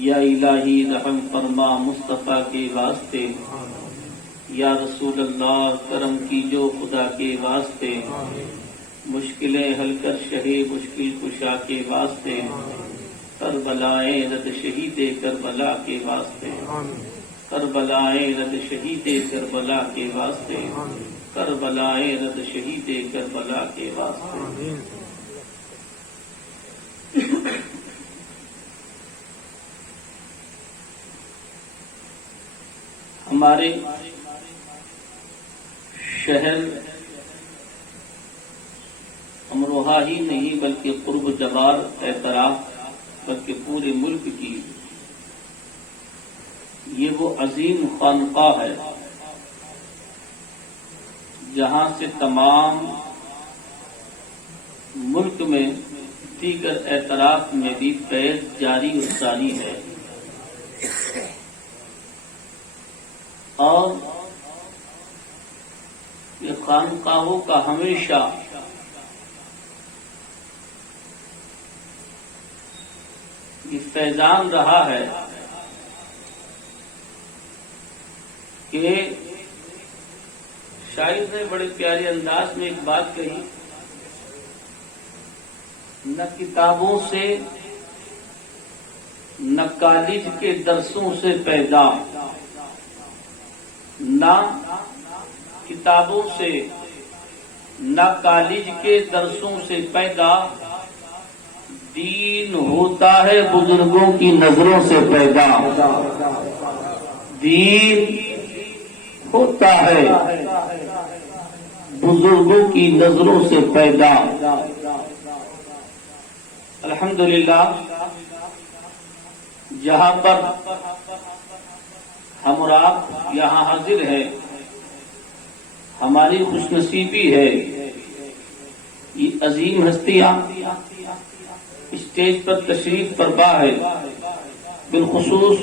یا الہی رحم فرما مصطفیٰ کے واسطے، یا رسول اللہ کرم کیجو خدا کے واسطے، مشکلیں حل کر شہے مشکل کشا کے واسطے، کربلائیں رد شہید کربلا کے واسطے، کربلائیں رد شہید کربلا کے واسطے، کربلائیں رد شہید کربلا کے واسطے۔ ہمارے شہر امروہہ ہی نہیں بلکہ قرب جوار اعتراف بلکہ پورے ملک کی یہ وہ عظیم خانقاہ ہے جہاں سے تمام ملک میں دیگر اعتراف میں بھی فیض جاری و ساری ہے، اور یہ خانقاہوں کا ہمیشہ یہ فیضان رہا ہے کہ شاعر نے بڑے پیارے انداز میں ایک بات کہی، نہ کتابوں سے نہ کالج کے درسوں سے پیدا، نہ کتابوں سے نہ کالج کے درسوں سے پیدا، دین ہوتا ہے بزرگوں کی نظروں سے پیدا، دین ہوتا ہے بزرگوں کی نظروں سے پیدا۔ الحمدللہ جہاں پر ہم اور آپ یہاں حاضر ہیں، ہماری خوش نصیبی ہے، یہ عظیم ہستیاں اسٹیج پر تشریف فرما ہے، بالخصوص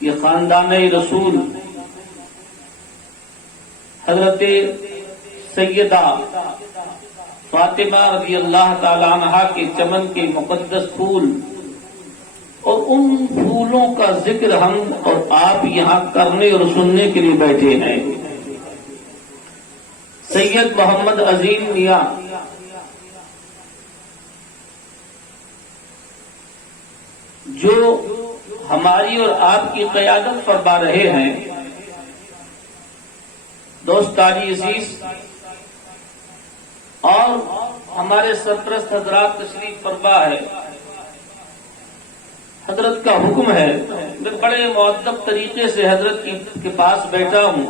یہ خاندان رسول حضرت سیدہ فاطمہ رضی اللہ تعالی عنہا کے چمن کے مقدس پھول، اور ان پھولوں کا ذکر ہم اور آپ یہاں کرنے اور سننے کے لیے بیٹھے ہیں۔ سید محمد عظیم میاں جو ہماری اور آپ کی قیادت فرما رہے ہیں، دوستانی عزیز، اور ہمارے سرپرست حضرات تشریف فرما ہے، حضرت کا حکم ہے، میں بڑے مؤدب طریقے سے حضرت کے پاس بیٹھا ہوں،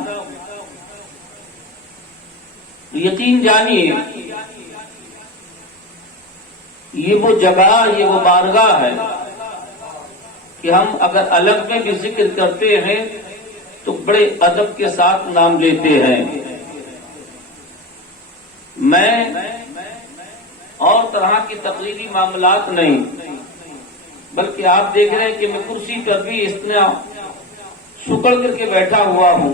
یقین جانیے یہ وہ جگہ، یہ وہ بارگاہ ہے کہ ہم اگر الگ میں بھی ذکر کرتے ہیں تو بڑے ادب کے ساتھ نام لیتے ہیں۔ میں اور طرح کی تقریری معاملات نہیں، بلکہ آپ دیکھ رہے ہیں کہ میں کرسی پر بھی اتنا سکڑ کر کے بیٹھا ہوا ہوں،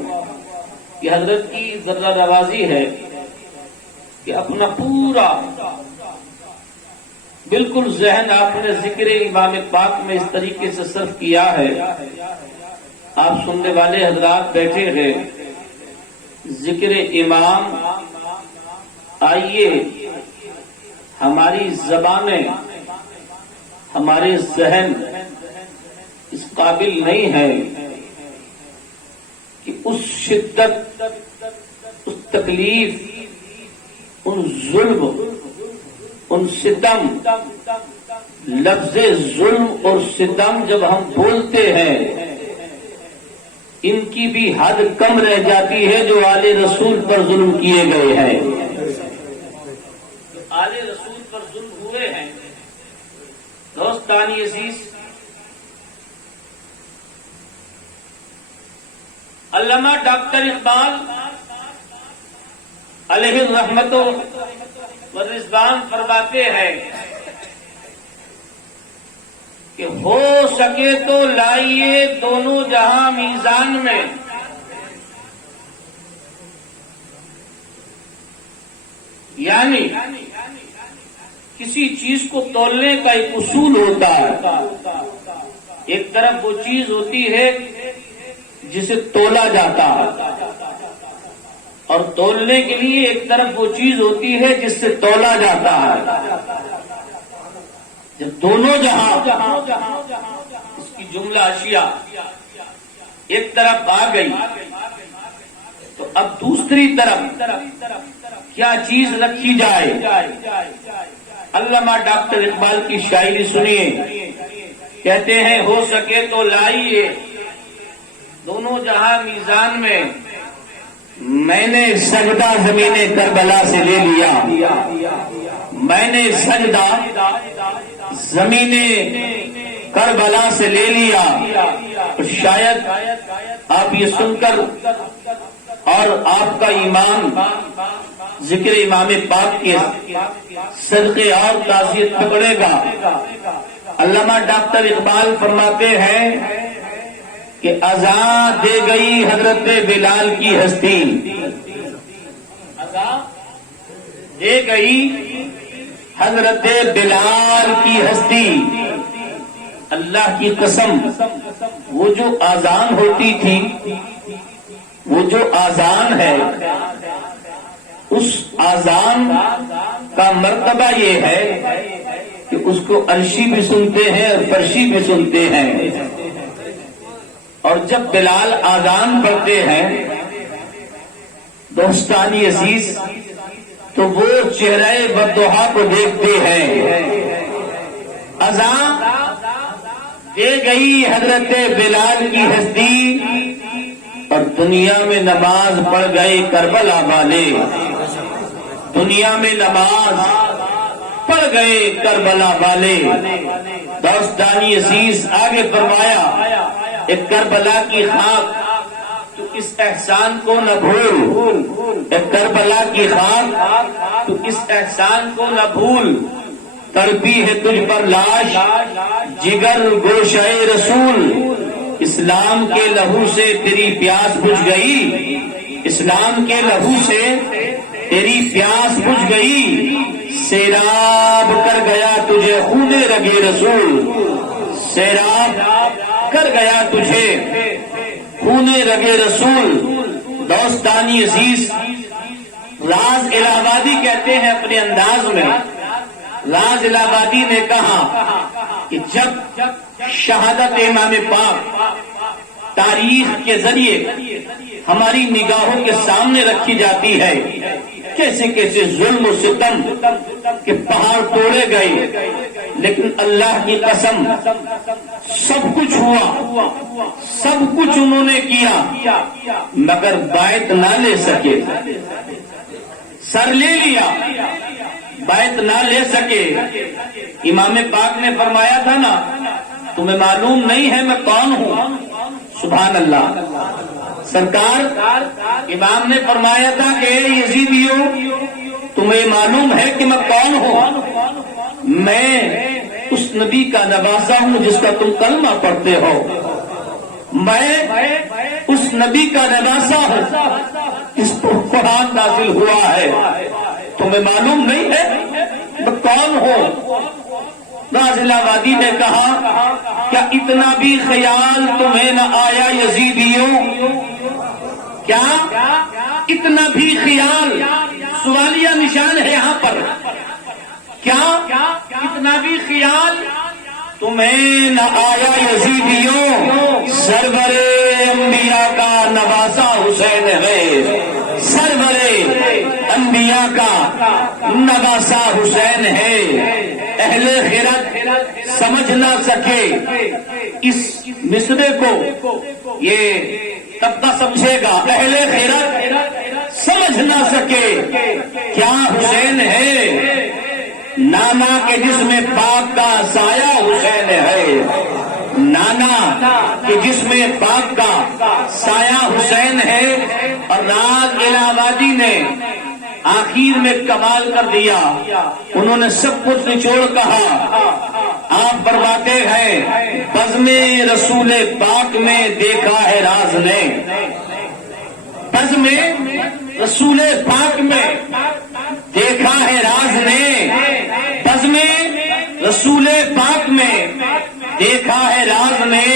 یہ حضرت کی ذرہ نوازی ہے کہ اپنا پورا بالکل ذہن آپ نے ذکر امام پاک میں اس طریقے سے صرف کیا ہے۔ آپ سننے والے حضرات بیٹھے ہیں، ذکر امام، آئیے ہماری زبانیں، ہمارے ذہن اس قابل نہیں ہے کہ اس شدت، اس تکلیف، ان ظلم، ان ستم، لفظ ظلم اور ستم جب ہم بولتے ہیں ان کی بھی حد کم رہ جاتی ہے جو آل رسول پر ظلم کیے گئے ہیں، آل رسول پر ظلم ہوئے ہیں۔ دوستانی عزیز، علامہ ڈاکٹر اقبال علیہ الرحمت والرضوان فرماتے ہیں کہ ہو سکے تو لائیے دونوں جہاں میزان میں، یعنی کسی چیز کو تولنے کا ایک اصول ہوتا ہے، ایک طرف وہ چیز ہوتی ہے جسے تولا جاتا ہے، اور تولنے کے لیے ایک طرف وہ چیز ہوتی ہے جس سے تولا جاتا ہے۔ جب دونوں جہاں اس کی جملہ اشیاء ایک طرف آ گئی تو اب دوسری طرف کیا چیز رکھی جائے؟ علامہ ڈاکٹر اقبال کی شاعری سنیے، کہتے ہیں ہو سکے تو لائیے دونوں جہاں میزان میں، میں نے سجدہ زمین کربلا سے لے لیا، میں نے سجدہ زمین کربلا سے لے لیا۔ تو شاید آپ یہ سن کر اور آپ کا ایمان ذکر امام پاک کے صدقے اور تعزیت پکڑے گا۔ علامہ ڈاکٹر اقبال فرماتے ہیں کہ اذان دے گئی حضرت بلال کی ہستی، اذان دے گئی حضرت بلال کی ہستی۔ اللہ کی قسم، وہ جو اذان ہوتی تھی، وہ جو اذان ہے، اس اذان کا مرتبہ یہ ہے کہ اس کو عرشی بھی سنتے ہیں اور فرشی بھی سنتے ہیں۔ اور جب بلال اذان پڑھتے ہیں دوستانی عزیز، تو وہ چہرہ بدوحا کو دیکھتے ہیں۔ اذان دے گئی حضرت بلال کی ہستی، اور دنیا میں نماز پڑھ گئے کربلا والے، دنیا میں نماز پڑھ گئے کربلا والے۔ دوستانی عزیز آگے فرمایا، ایک کربلا کی خاک تو اس احسان کو نہ بھول، ایک کربلا کی خاک تو اس احسان کو نہ بھول، تڑپی ہے تجھ پر لاش جگر گوشہ رسول، اسلام کے لہو سے تیری پیاس بجھ گئی، اسلام کے لہو سے تیری پیاس بجھ گئی، سیراب کر گیا تجھے خون رگے رسول، سیراب کر گیا تجھے خون رگے رسول۔ دوستانی عزیز، راز الہ آبادی کہتے ہیں اپنے انداز میں، راز الہ آبادی نے کہا کہ جب شہادت امام پاک تاریخ کے ذریعے ہماری نگاہوں کے سامنے رکھی جاتی ہے، کیسے کیسے ظلم و ستم کے پہاڑ توڑے گئے، لیکن اللہ کی قسم سب کچھ ہوا، سب کچھ انہوں نے کیا، مگر بیعت نہ لے سکے، سر لے لیا، بیعت نہ لے سکے۔ امام پاک نے فرمایا تھا نا، تمہیں معلوم نہیں ہے میں کون ہوں، سبحان اللہ۔ سرکار امام نے فرمایا تھا کہ اے یزیدیوں، تمہیں معلوم ہے کہ میں کون ہوں، میں اس نبی کا نواسا ہوں جس کا تم کلمہ پڑھتے ہو، میں اس نبی کا نواسا ہوں جس پر قرآن نازل ہوا ہے، تمہیں معلوم نہیں ہے میں کون ہوں۔ راز الہ آبادی نے کہا کیا اتنا بھی خیال تمہیں نہ آیا یزیدیوں؟ کیا اتنا بھی خیال، سوالیہ نشان ہے یہاں پر، کیا اتنا بھی خیال تمہیں نہ آیا یزیدیوں؟ سرور انبیاء کا نواسا حسین ہے، سرور انبیاء کا نواسا حسین ہے۔ اہل خیرت سمجھ نہ سکے اس مصرے کو، یہ طبقہ سمجھے گا، اہل خیرت سمجھ نہ سکے کیا حسین ہے، نانا کے جسم پاک کا سایہ حسین ہے، نانا کے جسم پاک کا سایہ حسین ہے۔ اور راز الہ آبادی نے آخر میں کمال کر دیا، انہوں نے سب کچھ نچوڑ کہا۔ آپ فرماتے ہیں بزم رسول پاک میں دیکھا ہے راز نے، بزم رسول پاک میں دیکھا ہے راز نے، بزم رسول پاک میں دیکھا ہے راز میں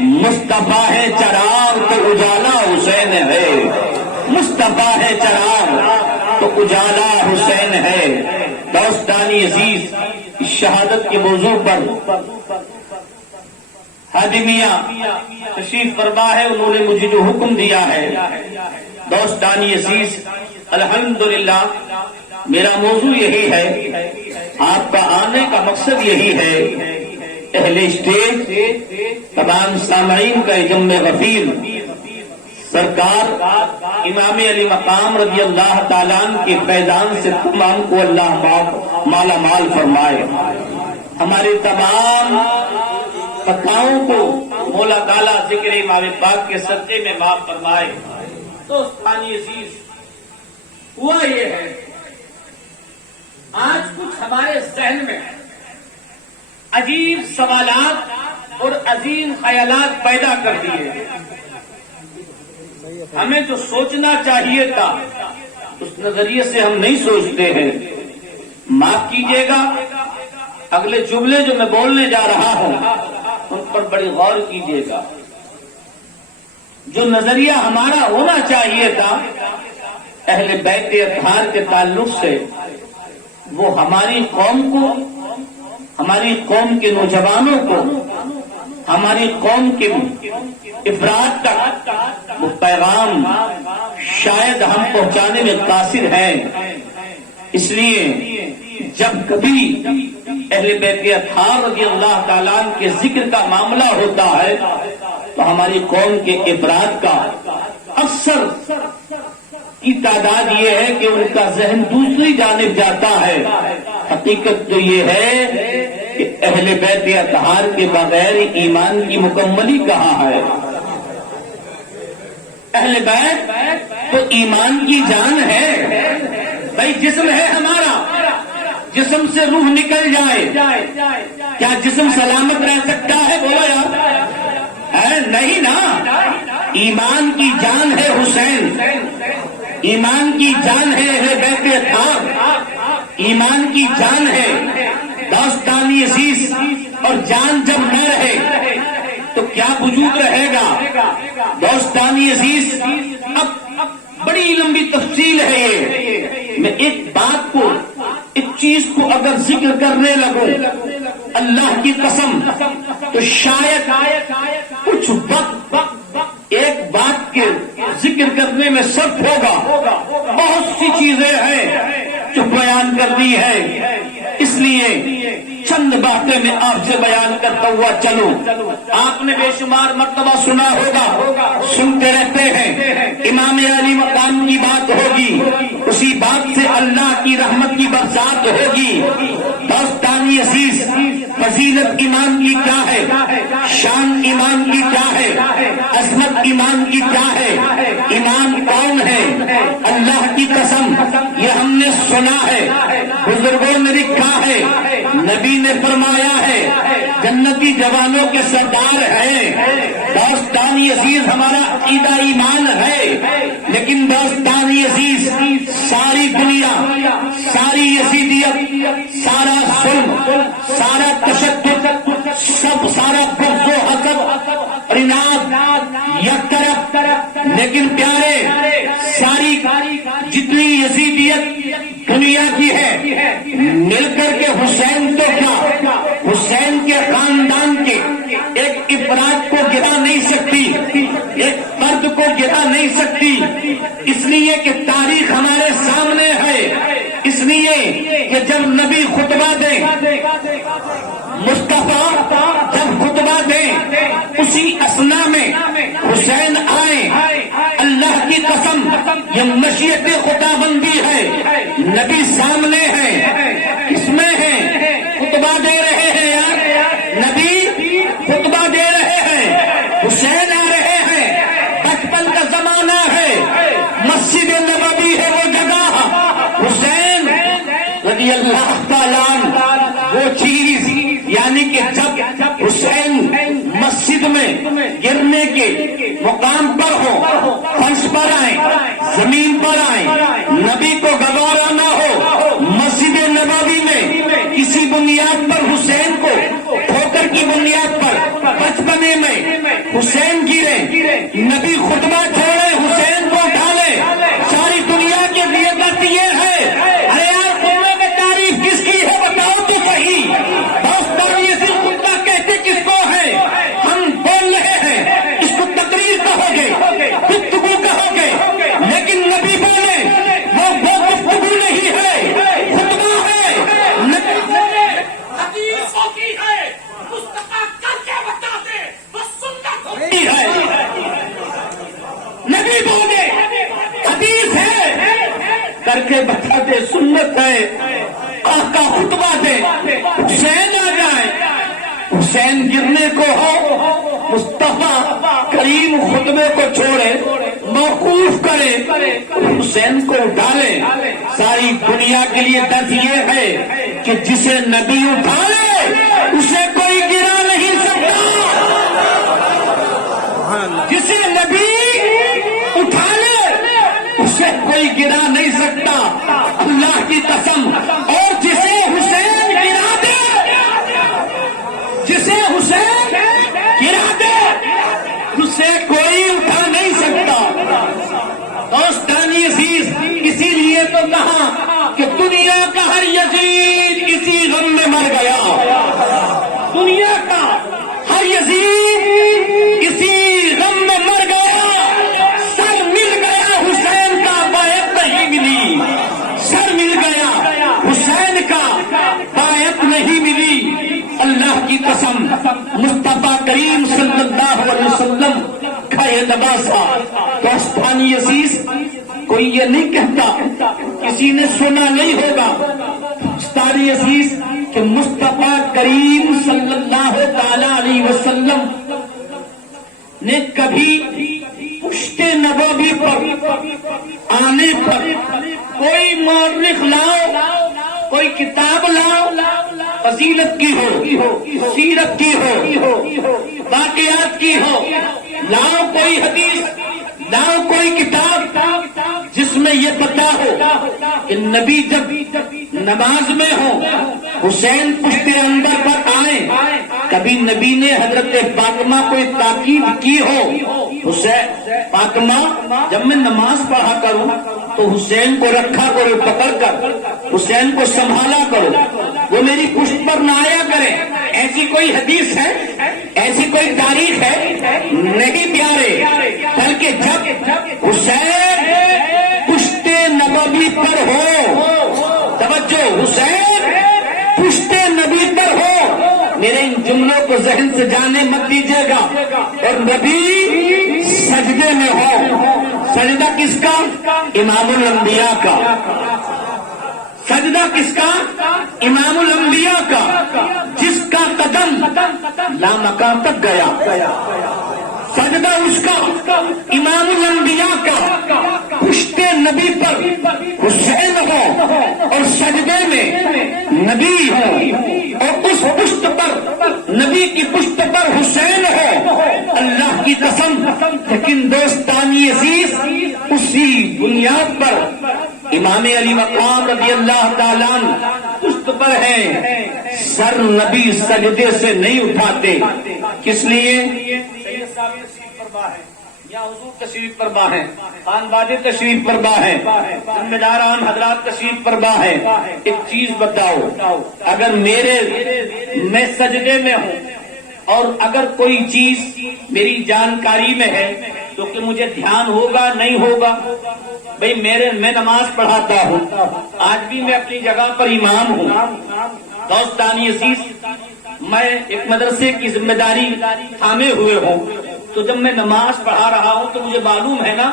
مصطفیٰ ہے چراغ تو اجالا حسین ہے، مصطفیٰ ہے چراغ تو اجالا حسین ہے۔ دوستانی عزیز، شہادت کے موضوع پر حاجی میاں تشریف فرما ہے، انہوں نے مجھے جو حکم دیا ہے، دوستانی عزیز الحمدللہ میرا موضوع یہی ہے، آپ کا آنے کا مقصد یہی ہے، اہل اسٹیج تمام سامعین کا جم غفیر سرکار امام علی مقام رضی اللہ تعالیٰ عنہ کے فیضان سے تمام کو اللہ مالا مال فرمائے، ہمارے تمام خطاؤں کو مولا تعالیٰ ذکر امام پاک کے صدقے میں معاف فرمائے۔ دوستانی عزیز، ہوا یہ ہے آج کچھ ہمارے ذہن میں عجیب سوالات اور عظیم خیالات پیدا کر دیے، ہمیں جو سوچنا چاہیے تھا اس نظریے سے ہم نہیں سوچتے ہیں۔ معاف کیجیے گا، اگلے جملے جو میں بولنے جا رہا ہوں ان پر بڑی غور کیجیے گا۔ جو نظریہ ہمارا ہونا چاہیے تھا اہل بیت اطہار کے تعلق سے، وہ ہماری قوم کو، ہماری قوم کے نوجوانوں کو، ہماری قوم کے افراد تک وہ پیغام شاید ہم پہنچانے میں قاصر ہیں۔ اس لیے جب کبھی اہل بیت اطہار رضی اللہ تعالیٰ عنہ کے ذکر کا معاملہ ہوتا ہے تو ہماری قوم کے افراد کا اکثر کی تعداد یہ ہے کہ ان کا ذہن دوسری جانب جاتا ہے۔ حقیقت تو یہ ہے کہ اہل بیت اطہار کے بغیر ایمان کی مکملی کہاں ہے؟ اہل بیت تو ایمان کی جان ہے۔ بھائی جسم ہے ہمارا، جسم سے روح نکل جائے کیا جسم سلامت رہ سکتا ہے؟ بولو یار، نہیں نا۔ ایمان کی جان ہے حسین، ایمان کی جان ہے اہل بیت اطہار، ایمان کی جان ہے دوستانی عزیز۔ اور جان جب نہ رہے تو کیا وجود رہے گا؟ دوستانی عزیز، اب بڑی لمبی تفصیل ہے یہ، میں ایک بات کو، ایک چیز کو اگر ذکر کرنے لگوں اللہ کی قسم تو شاید کچھ وقت ایک بات کے ذکر کرنے میں صرف ہوگا، بہت سی چیزیں ہیں جو بیان کرنی ہے، اس لیے چند باتیں میں آپ سے بیان کرتا ہوا چلوں۔ آپ نے بے شمار مرتبہ سنا ہوگا، سنتے رہتے ہیں، امام علی مقام کی بات ہوگی، اسی بات سے اللہ کی رحمت کی برسات ہوگی۔ دوستانی عزیز، فضیلت ایمان کی کیا ہے، شان ایمان کی کیا ہے، عظمت ایمان کی کیا ہے، ایمان کون ہے؟ اللہ کی قسم یہ ہم نے سنا ہے، بزرگوں نے لکھا ہے، نبی نے فرمایا ہے جنتی جوانوں کے سردار ہیں۔ دوستانی عزیز، ہمارا عقیدہ ایمان ہے، لیکن دوستانی عزیز ساری دنیا، ساری یزیدیت، سارا ظلم، سارا تشدد، سب سارا بغض و حسد اور اناد یک طرف، لیکن پیارے ساری جتنی یزیدیت دنیا کی ہے مل کر کے حسین تو کیا، حسین کے خاندان کے ایک افراد کو گرا نہیں سکتی، ایک فرد کو گرا نہیں سکتی، اس لیے کہ تاریخ ہمارے سامنے ہے۔ اس لیے کہ جب نبی خطبہ دیں، مصطفیٰ جب خطبہ دیں، اسی اسنا میں حسین آئے، اللہ کی قسم یہ مشیت خدا بندی ہے، نبی سامنے ہے، کس میں ہے؟ خطبہ دے رہے ہیں یار، نبی خطبہ دے رہے ہیں، حسین آ رہے ہیں، بچپن کا زمانہ ہے، مسجد نبوی ہے وہ جگہ، حسین رضی اللہ تعالیٰ وہ چیز، یعنی کہ جب حسین مسجد میں گرنے کے مقام پر ہو، فرش پر آئیں، زمین پر آئیں، نبی کو گوارا نہ ہو، مسجد نبوی میں کسی بنیاد پر حسین کو ٹھوکر کی بنیاد کے بتا دے، سنت ہے آقا خطبہ دے، حسین آ جائے، حسین گرنے کو ہو، مصطفیٰ کریم خطبے کو چھوڑے، موقوف کرے، حسین کو ڈالے۔ ساری دنیا کے لیے درد یہ ہے کہ جسے نبی اٹھا لے اسے کوئی گرا نہیں سکتا، جسے نبی اٹھا لے اسے کوئی گرا نہیں سکتا، اللہ کی قسم۔ اور جسے حسین گرا دے، جسے حسین گرا دے اسے کوئی اٹھا نہیں سکتا۔ دوستانی عزیز، اسی لیے تو کہا کہ دنیا کا ہر یزید اسی غم میں مر گیا، دنیا کا ہر یزید اسی غم میں مر گیا، سر مل گیا حسین کا بیعت نہیں ملی، سر مل گیا حسین کا بیعت نہیں ملی۔ اللہ کی قسم، مصطفیٰ کریم صلی اللہ علیہ وسلم کا یہ نواسا۔ دوستانی عزیز، کوئی یہ نہیں کہتا، کسی نے سنا نہیں ہوگا دوستانی عزیز کہ مصطفیٰ کریم صلی اللہ تعالی علیہ وسلم نے کبھی پشت نبوی پر آنے پر کوئی مورخ لاؤ، کوئی کتاب لاؤ، فضیلت کی ہو، سیرت کی ہو، واقعات کی ہو، لاؤ کوئی حدیث، لاؤ کوئی کتاب جس میں یہ پتا ہو کہ نبی جب نماز میں ہو، حسین پشت عنبر پر آئے، کبھی نبی نے حضرت فاطمہ کو تاکید کی ہو، حسین فاطمہ جب میں نماز پڑھا کروں تو حسین کو رکھا کرو پکڑ کر، حسین کو سنبھالا کرو، وہ میری پشت پر نہ آیا کرے۔ ایسی کوئی حدیث ہے، ایسی کوئی تاریخ ہے؟ نہیں پیارے، بلکہ جب حسین پشت نبوی پر ہو، توجہ، حسین پشت نبی پر ہو، میرے ان جملوں کو ذہن سے جانے مت دیجیے گا، اور نبی سجدے میں ہو، سجدہ کس کا؟ امام الانبیاء کا، سجدہ کس کا؟ امام الانبیاء کا، جس کا قدم لامکان تک گیا، سجدہ اس کا، امام الانبیاء کا، پشت نبی پر حسین ہو اور سجدے میں نبی ہو، اور اس پشت پر، نبی کی پشت پر حسین ہو، اللہ کی قسم۔ لیکن دوستانی عزیز، اسی بنیاد پر امام علی مقام رضی اللہ تعالیٰ عنہ پشت پر ہیں، سر نبی سجدے سے نہیں اٹھاتے۔ کس لیے؟ یا حضور تشریف فرما ہے، خان باجے تشریف فرما ہے، ذمہ داران حضرات تشریف فرما ہے۔ ایک چیز بتاؤ، اگر میں سجدے میں ہوں اور اگر کوئی چیز میری جانکاری میں ہے تو کہ مجھے دھیان ہوگا نہیں ہوگا؟ بھئی میں نماز پڑھاتا ہوں، آج بھی میں اپنی جگہ پر امام ہوں۔ دوستانی عزیز، میں ایک مدرسے کی ذمہ داری تھامے ہوئے ہوں، تو جب میں نماز پڑھا رہا ہوں تو مجھے معلوم ہے نا،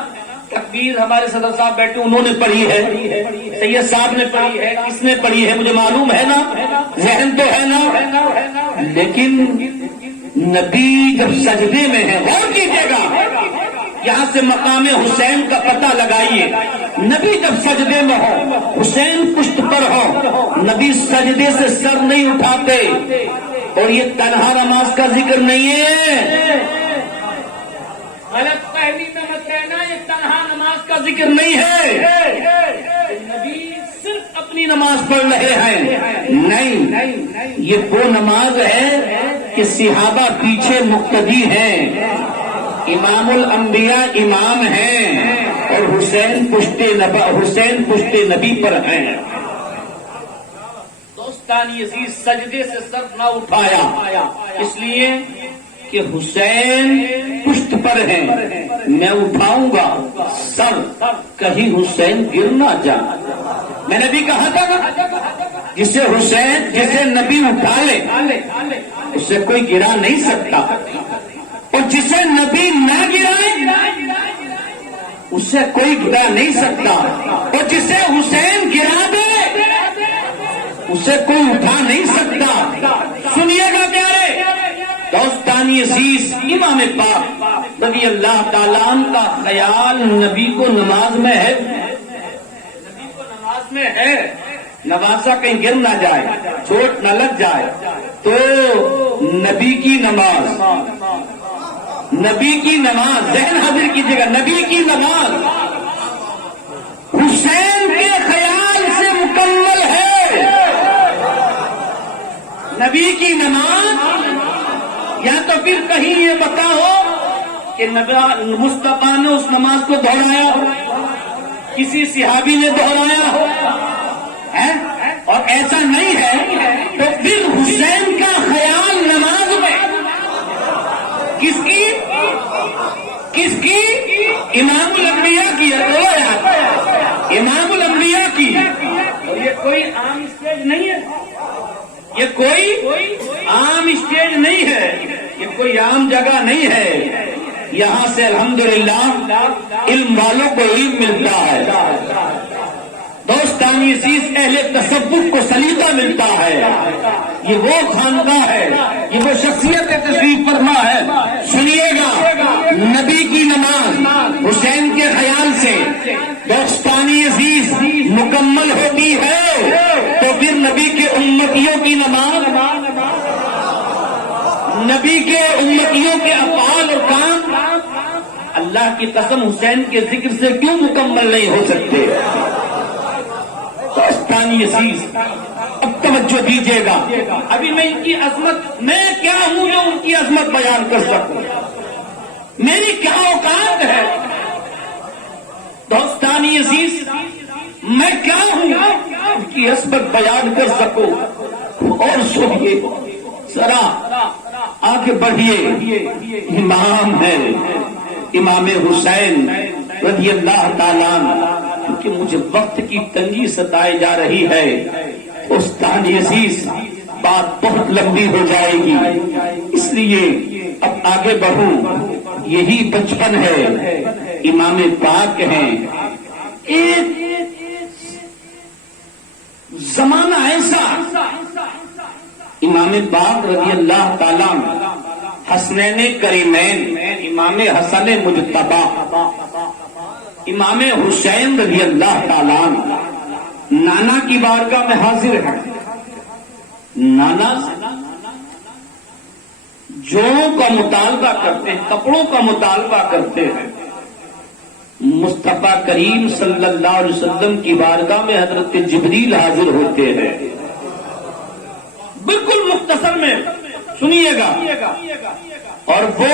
تکبیر ہمارے صدر صاحب بیٹھے انہوں نے پڑھی ہے، سید صاحب نے پڑھی ہے، کس نے پڑھی ہے مجھے معلوم ہے نا، ذہن تو ہے نا۔ لیکن نبی جب سجدے میں ہے، غور کیجیے گا، یہاں سے مقام حسین کا پتہ لگائیے، نبی جب سجدے میں ہو، حسین پشت پر ہو، نبی سجدے سے سر نہیں اٹھاتے، اور یہ تنہا نماز کا ذکر نہیں ہے، غلط فہمی میں مت کہنا، یہ تنہا نماز کا ذکر نہیں ہے، نبی صرف اپنی نماز پڑھ رہے ہیں، نہیں، یہ وہ نماز ہے کہ صحابہ پیچھے مقتدی ہیں، امام الانبیاء امام ہیں، اور حسین پشت نبی پر ہیں۔ دوستانی عزیز، سجدے سے سر نہ اٹھایا، اس لیے کہ حسین پشت پر ہیں، میں اٹھاؤں گا سر، کہیں حسین گر نہ جائے۔ میں نے بھی کہا تھا جسے نبی اٹھا لے اسے کوئی گرا نہیں سکتا، اور جسے نبی نہ گرائے اسے کوئی گرا نہیں سکتا، اور جسے حسین گرا دے اسے کوئی اٹھا نہیں سکتا۔ سنیے گا پیارے دوستانی عزیز، امام پاک رضی اللہ تعالیٰ عنہ کا خیال نبی کو نماز میں ہے، نبی کو نماز میں ہے، نوازا کہیں گر نہ جائے، چوٹ نہ لگ جائے، تو نبی کی نماز، نبی کی نماز ذہن حاضر کیجیے گا، نبی کی نماز حسین کے خیال سے مکمل ہے۔ نبی کی نماز، یا تو پھر کہیں یہ بتاؤ کہ مصطفیٰ نے اس نماز کو دہرایا، کسی صحابی نے دہرایا ہے، اور ایسا نہیں ہے تو پھر حسین کا خیال نماز میں کس کی؟ کس کی؟ امام الانبیاء کی ہے، امام الانبیاء کی۔ اور یہ کوئی عام اسٹیج نہیں ہے، یہ کوئی عام اسٹیج نہیں ہے، یہ کوئی عام جگہ نہیں ہے۔ یہاں سے الحمدللہ علم والوں کو علم ملتا ہے، دوستانی عزیز اہل تصوف کو سلیقہ ملتا ہے۔ یہ وہ خانقاہ ہے، یہ وہ شخصیت تشریف فرما ہے۔ سنیے گا، نبی کی نماز حسین کے خیال سے دوستانی عزیز مکمل ہوتی ہے، تو پھر نبی کے امتیوں کی نماز، نبی کے امتیوں کے افعال اور کام اللہ کی قسم حسین کے ذکر سے کیوں مکمل نہیں ہو سکتے؟ دوستانی عزیز اب توجہ دیجیے گا، ابھی میں ان کی عظمت، میں کیا ہوں جو ان کی عظمت بیان کر سکوں؟ میری کیا اوقات ہے؟ دوستانی عزیز میں کیا ہوں ان کی عظمت بیان کر سکوں؟ اور سنیے ذرا، آگے بڑھیے، امام ہے امام حسین رضی اللہ تعالیٰ عنہ۔ کیونکہ مجھے وقت کی تنگی ستائی جا رہی ہے، دوستانی عزیز بات بہت لمبی ہو جائے گی، اس لیے اب آگے بڑھوں۔ یہی بچپن ہے، امام پاک ہیں۔ ایک زمانہ ایسا، امام پاک رضی اللہ تعالیٰ حسنین کریمین، امام حسن مجتبی، امام حسین رضی اللہ تعالیٰ عنہ نانا کی بارگاہ میں حاضر ہے۔ نانا جوڑوں کا مطالبہ کرتے ہیں، کپڑوں کا مطالبہ کرتے ہیں۔ مصطفیٰ کریم صلی اللہ علیہ وسلم کی بارگاہ میں حضرت جبریل حاضر ہوتے ہیں۔ بالکل مختصر میں سنیے گا، اور وہ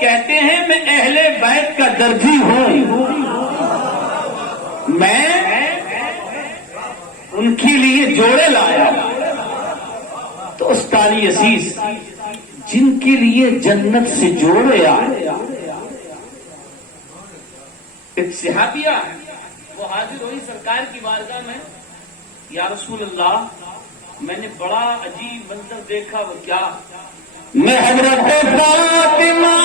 کہتے ہیں میں اہل بیت کا درجی ہوں، میں ان کے لیے جوڑے لایا۔ تو استاری عزیز، جن کے لیے جنت سے جوڑے آئے، ایک صحابیہ ہے، وہ حاضر ہوئی سرکار کی بارگاہ میں، یا رسول اللہ میں نے بڑا عجیب منظر دیکھا۔ وہ کیا؟ میں حضرت فاطمہ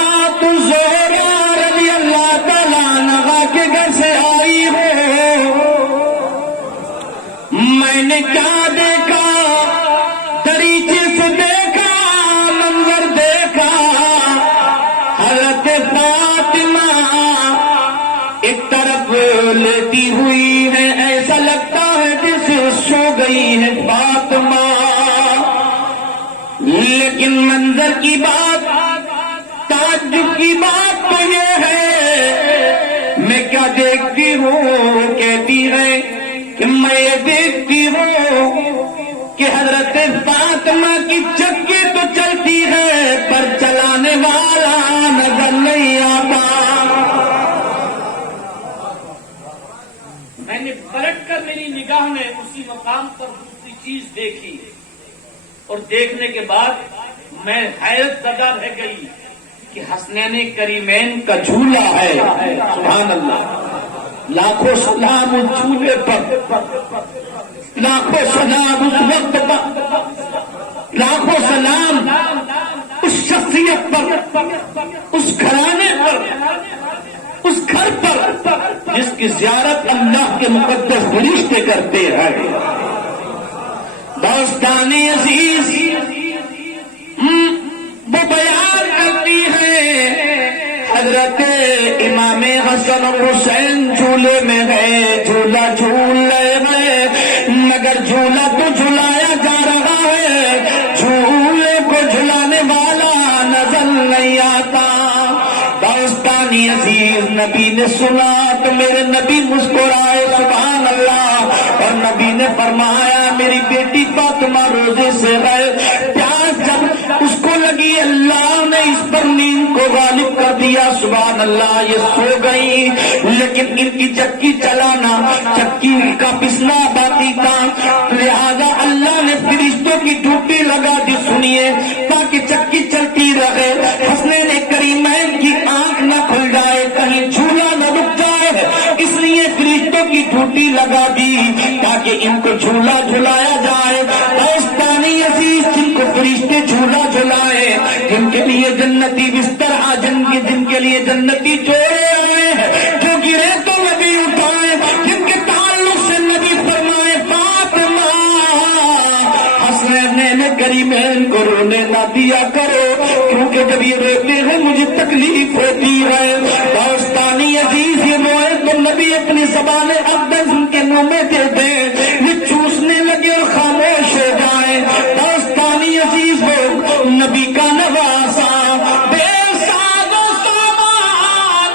الزہرا رضی اللہ تعالیٰ عنہا کے گھر سے آئی ہوں، میں نے کیا دیکھا؟ دریچے سے دیکھا، منظر دیکھا، حضرت فاطمہ ایک طرف لیٹی ہوئی ہے، ایسا لگتا ہے جیسے سو گئی ہے فاطمہ، لیکن منظر کی بات، تعجب کی بات تو یہ ہے، میں کیا دیکھتی ہوں؟ کہتی ہے کہ میں یہ دیکھتی ہوں کہ حضرت فاطمہ کی چکی تو چلتی ہے پر چلانے والا نظر نہیں آتا۔ میں نے پلٹ کر میری نگاہ میں اسی مقام پر دوسری چیز دیکھی، اور دیکھنے کے بعد میں حیرت زدہ رہ گئی کہ حسنین کریمین کا جھولا ہے۔ سبحان اللہ، لاکھوں سلام اس جھولے پر، لاکھوں سلام اس وقت پر، لاکھوں سلام اس شخصیت پر، اس گھرانے پر، اس گھر پر جس کی زیارت اللہ کے مقدس فرشتے کرتے ہیں۔ دوستان عزیز، وہ بیان کرتی ہے حضرت امام حسن اور حسین جھولے میں گئے، جھولا جھول رہے ہیں، مگر جھولا تو جھلایا جا رہا ہے، جھولے کو جھلانے والا نظر نہیں آتا۔ دوستانی عزیز، نبی نے سنا تو میرے نبی مسکرائے سبحان اللہ، اور نبی نے فرمایا میری بیٹی فاطمہ روزے سے ہے، پیاس جب اس کو لگی اللہ نے اس پر نیند کو غالب کر دیا، سبحان اللہ، یہ سو گئی، لیکن ان کی چکی چلانا، چکی کا پسنا باقی تھا، لہذا اللہ نے فرشتوں کی ڈیوٹی لگا دی، سنیے، تاکہ چکی چلتی رہے، حسنین کریمین کی آنکھ نہ کھل جائے، کہیں جھولا نہ رک جائے، اس لیے فرشتوں کی ڈیوٹی لگا دی تاکہ ان کو جھولا جھلایا جائے۔ دوستانی عزیز، جن کو فرشتے جھولا جھلائے، جن کے لیے جنتی بستر جن کے لیے جنتی جوڑے آئے ہیں، جو گرے تو نبی اٹھائے، جن کے تعلق سے نبی فرمائے فاطمہ حسنین کریمین کو رونے نہ دیا کرو، کیونکہ جب یہ روتے ہیں مجھے تکلیف ہوتی ہے۔ دوستانی عزیز، یہ روئے تو نبی اپنی زبان اقدس ان کے منہ میں دے دیں، یہ چوسنے لگے اور خاموش ہو جائیں۔ دوستانی عزیز، وہ نبی کا نواسا بے ساز و سامان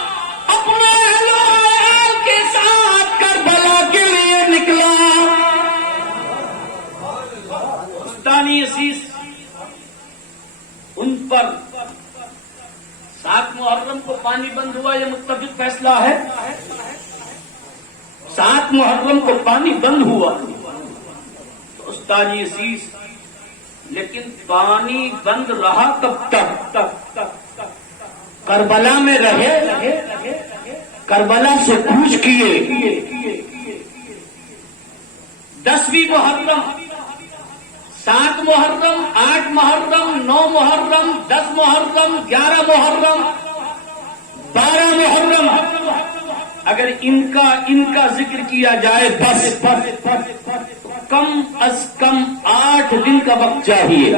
اپنے اہل و عیال کے ساتھ کربلا کے لیے نکلا۔ دوستانی عزیز، ان پر 7 محرم کو پانی بند ہوا، یہ متفق فیصلہ ہے۔ 7 محرم کو پانی بند ہوا تو استانی عزیز، لیکن پانی بند رہا کب تک؟ کربلا میں رہے، کربلا سے کوچ کیے، 10ویں محرم، 7 محرم، 8 محرم، 9 محرم، 10 محرم، 11 محرم، 12 محرم، اگر ان کا ذکر کیا جائے بس کم از کم 8 دن کا وقت چاہیے۔